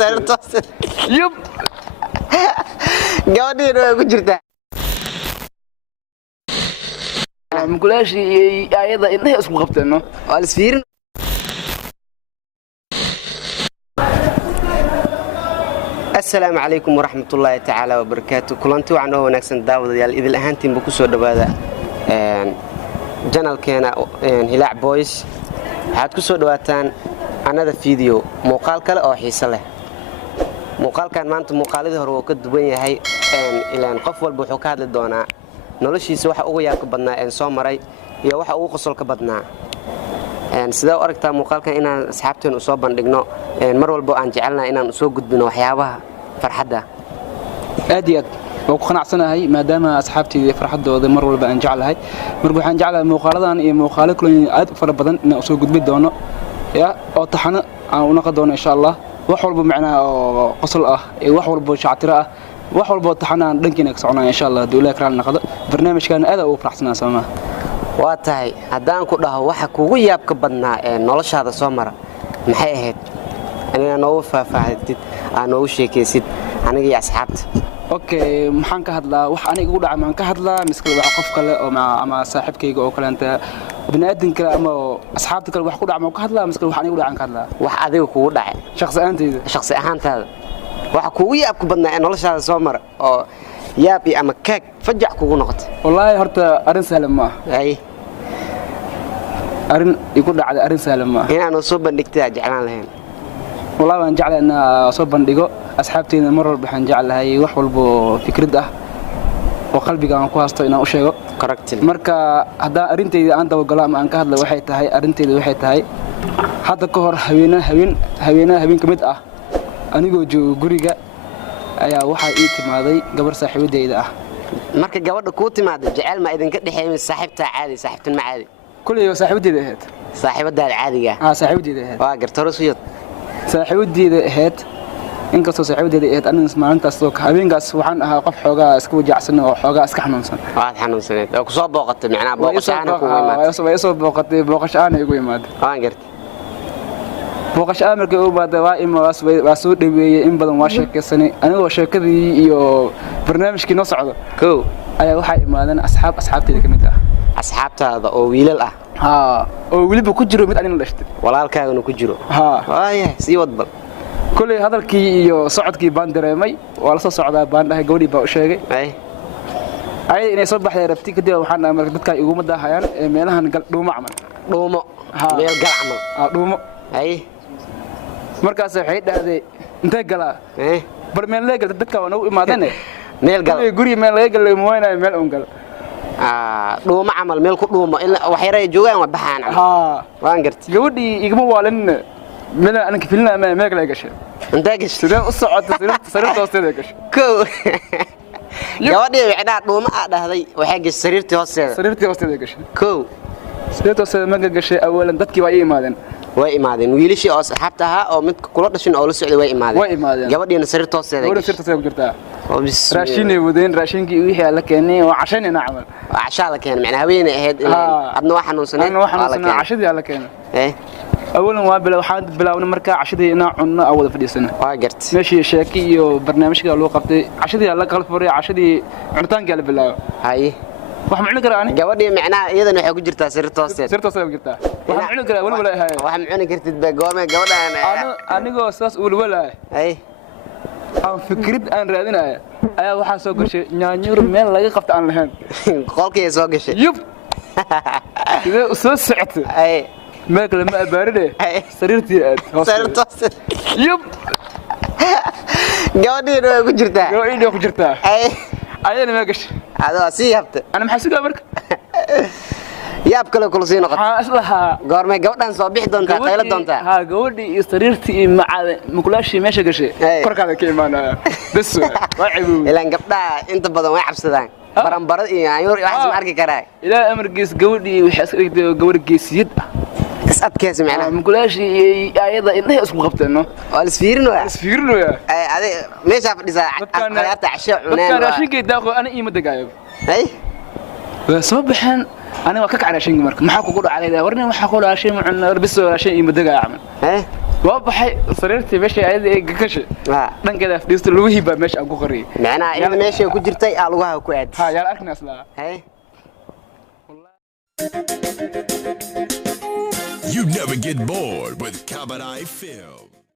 سريرته يب gabadhii way ku jirtaa مقولاشي أيضا إنها اسمه قبتنا waa la isfiirin السلام عليكم ورحمة الله تعالى وبركاته كلنتي وعنا ونكسن داود يال إذا الأهانتين بكسر دبادة جنال كنا هلاع بويس هاد كسر دواتان أنا ذا فيديو مقال كلا أو حيصله مقال كان ما أنت مقال ذا هو كد بيني هاي إلى أن قفوا البحوكات للدونا نولشي سواء أو ياك بدنا إن صامري يا واحد أو قصل كبدنا سida aragtaa muuqaalkan inaan asxaabteen u soo bandhigno mar walba aan jecelnahay inaan soo gudbino waxyaabaha farxadda aad iyo aad oo ku qanacsanahay maadaama asxaabtayda farxadooda mar walba aan jecelahay marka waxaan jecelahay muuqaaladan iyo muuqaalo kale aad u fara badan inaan soo gudbi doono oo taxana aan u noqon doono insha Allah wax walba macnaha oo qosol ah iyo wax walba shactira ah wax walba taxana aan dhankiina ka soconaa insha Allah dawladda kala noqdo barnaamijkan aad u faraxsanaa Soomaa waa tahay haddaan ku dhaho waxa kugu yaabka badnaa noloshaada soo mara maxay ahayd aniga noo faahfaahdid aan noo sheekaysid aniga iyo asxaabta okay maxaan ka hadlaa wax aniga ugu dhacay maan ka hadlaa miskale wax qof kale oo ama saaxiibkayga oo kale inta bini'aadan kale ama asxaabta kale wax ku dhacay maan ka hadlaa miskale wax aniga ugu dhacay ka hadlaa wax adiga kugu dhacay shakhsi ahaantaada waxa kugu yaabka badnaa noloshaada soo mara oo yaab ama kaag fajac kugu noqotay wallahi horta arin sahlan ma ay arin igu dhacday arin sahlan ma inaan soo bandhigtay jeclaan lahayn wallahi waan jeclahay inaan soo bandhigo asxaabteena mar walba waxaan jeclahay wax walba fikrad ah oo qalbiga aan ku haasto inaan u sheego correctly marka haddaan arintayda aan dabagalo ama aan ka hadlo waxay tahay arintayda waxay tahay hadda ka hor habeen ka mid ah anigoo joogo guriga ayaa waxa ii timaaday gabar saaxiibadeyda ah marka gabadha ku timaado jecel ma idinka dhaxeeyay saaxiibta caadi saaxiibtan ma caadi kulliyo saaxiibadeyda ahayd saaxiibada caadiga saaxiibadeyda ahayd waa gartarosiyad saaxiibadeyda ahayd inkastoo saaxiibadeyda ahayd aniga maalintaas oo habeenkaas waxaan ahaa qof xoogaa iska wajacsan oo xoogaa iska xanuunsan waad xanuunsaneed oo ku soo booqatay macnaa booqashaana kugu imaatay way soo booqatay booqashaana igu imaatay waan gartay booqasho amarkay u baad waa soo dhaweeyay in badan waa sheekaysanay anigoo sheekadii iyo barnaamijkii noo socdo koow ayaa waxa imaadeen asxaabtayda kamid ah asxaabtaada oo wiilal ah oo waliba ku jiro mid anina dhashtay walaalkaagana ku jiro waaya sii wadbal kulay hadalkii iyo socodkii baan dareemay waa la soo socdaa baan dhahay gabadhii baa u sheegay ay inay soo baxday rabti kadib waxaan dhahay marka dadka iguma daahayaan meelahan dhuumo camal meel gal camal dhuumo ay markaas waxay dhahday intee galaa bar meel leegal dadka waa nagu imaadeen meel gal guri meel leegal mooynaay meel un gal dhuumo camal meel ku dhuumo wax yar ay joogaan waa baxaan waan gartay gabadhii iguma waalin meel aan ka filnaa meel kale gashay intee gashay sidee u socotay sariirta hoosteeda gashay koow gabadhii wicdaa dhuumo dhahday waxay gashay sariirtii hoosteeda gashay koow sariirta hoosteeda ma gashay awalan dadkii waa imaadeen way imaadeen wiilashii oo saxaabta ahaa oo mid kula dhashin oo la socday way imaadeen gabadhiina sariirta hoosteeda ku jirtaa raashinay wadeen raashinkii wixii la keenay oo cashaynayna camal cashaa la keenay macnaa haweeney ahayd adna waa xanuunsaneed cashadii la keenay awalan waxaan bilaabnay markaa cashadii inaan cunno aan wada fadhiisano waa gartay meeshii sheeki iyo barnaamijka loo qabtay cashadii la kala furay cashadii cunitaanka la bilaabo haye wax ma cuni karaa ani gabadhii macnaa iyadana waxay ku jirtaa sariirta hoosteeda ku jirtaa wax ma cuni karaa wala ahay wax ma cuni kartid ba goorma gabadhaan anigoo saas wala ay aan fikrad aan raadinaya ayaa waxa soo gashay nyaanyur meel laga qabta aan lahayn qolkii soo gashay yub sidee soo socotay ay meel kale ma abaaride sariirtii aad sariirta yub gabadhiina way ku jirtaa ay ayana ma gashay adoo sii yaabta ana maxaa sugaa marka yaab kale kula sii noqotay islaha goorma gabadhan soo bixi doontaa qaylo doontaa gabadhii iyo sariirtii iyo mukulaashii meesha gashay korkaada ka imaanaya bas waa cibu ilaan gabdhaha inta badan way cabsadaan baranbarad iyo ayuur wax ma arki karaa ilaa amarkiis gabadhii waxay iska dhigtay gabar geesiyad adkees macnaa mukulaashii ayada indhaha isku qabteeno waa isfiirinoya adi meesha fadhisaa qayaarta casho cuneen dadka raashinkay daaqo ana iima dagaayo waa soo baxeen aniga ka kacay raashinka marka maxaa kugu dhacay warna waxa ku dhaashay macna bis raashin iima dagaayo camal وابحي سريرتي ماشي عادي قكش دن كده فديست لوهي با ماشي aan ku qariyay macnaha in meesha ku jirtay aa lugaha ku aad ha yaa arkna isla hay You never get bored with Kabadai Film.